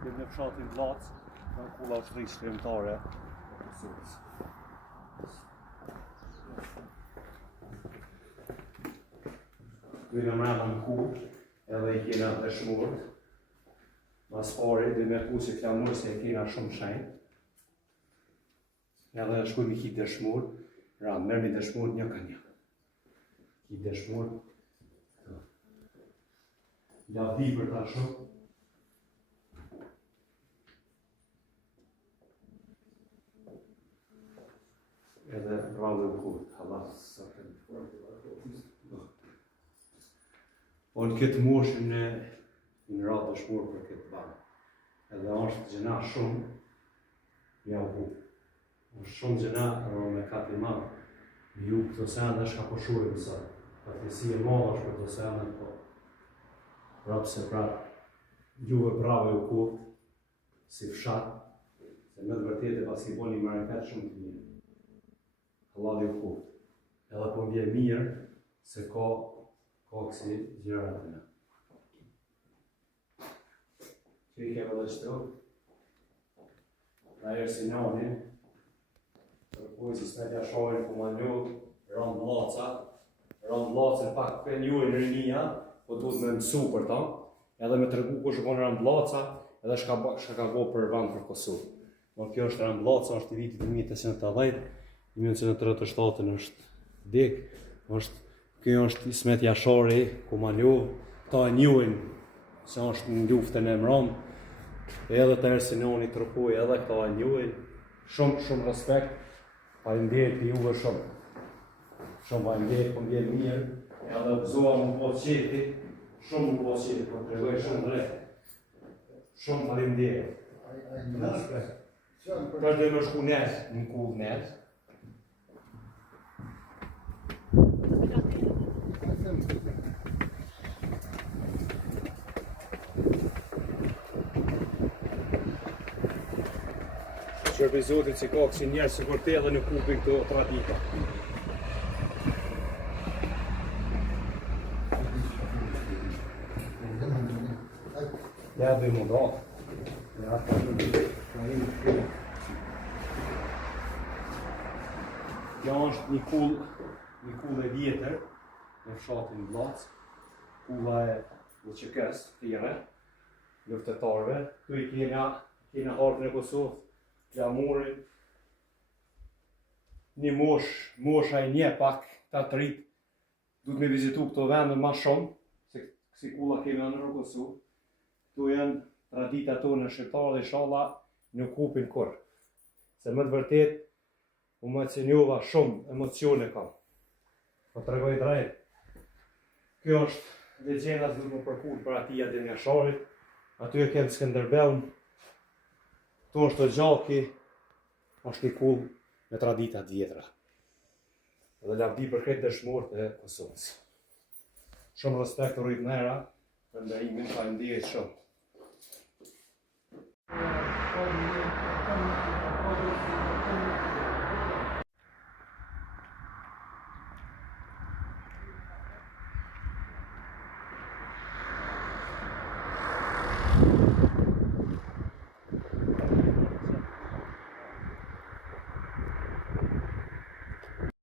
dhe në fshatin Blac, në kulla ushtrisë shkrimtare e Kosovës. Këna mrena në kull, edhe I kena dëshmurët. Mas pari, dhe me ku si flamur se I kena shumë shenjë. Edhe shkujmë I ki dëshmurë, merë mi dëshmurë një ka një. Ki dëshmurë. Ja di për ta shumë. Edhe rrallë në kurë, halas sa të në formë. Po në këtë moshën në rrallë dëshmurë për këtë banë. Edhe është gjëna shumë, ja u hu. është shumë gjëna, me kapi madhë. Ju këto sende është ka pëshurë mësaj. Patësi e madhë është për këto sende, po prapë se prapë juve bravo ju kohë, si fshatë, se me të vërtetë pas I boni marifet shumë të mirë. Allah ju kohë. Edhe po m'vje mirë, se ka kësi gjërat e në. Që I keve dhe qëto? Pra erë si nani, kërkuj si smetja shohin ku ma njohë, rëndë lacën pak për njojnë rinia, po duhet me mësu për ta, edhe me të rëgu ku shkon rëmblaca, edhe shka ka go për vend për Kosovë. Por kjo është rëmblaca, është I vitit 1980, 1937 është dek, kjo është Ismet Jashari, Kumanjov, ta e njojnë, se është në luftën e Mram, edhe të Ersinoni trupoj, edhe këta e njojnë, shumë respekt, faleminderit për juve shumë. Shumë faleminderit për mbjen mirë, edhe zoa më po qeti, shumë më po qeti, për të regoj shumë drejt. Shumë faleminderit. Për dhe më shku nesë, në kullë nesë. Shërbi Zotit që ka kësi njerë së kërte edhe në kupin këto tradita. Ja dhe më da. Kjo është një kull e vjetër në fshatin Blac. Kulla e Uqekës, tjere, luftetarve. Tu I kena hartën e Kosovë. Flamurin, një mosha I nje pak ta të rritë, du të me vizitu këto vende ma shumë, se kësi kulla kemi në Kosovë. Këtu janë tradita tonë në shqiptarë dhe inshallah nuk kupin kur. Se më të vërtet, u më që njova shumë emocione kam. Po të regoj drejt. Kjo është legjenda që du të më përkur për atia dhe një sharit. Aty e kemë Skënderbellën. Këtu është të gjaki, është një kull me traditat vjetra. Dhe lavdi për këtë dëshmorët e Kosovës. Shumë respekt të rritë nëra, për ndërimin faleminderit shumë.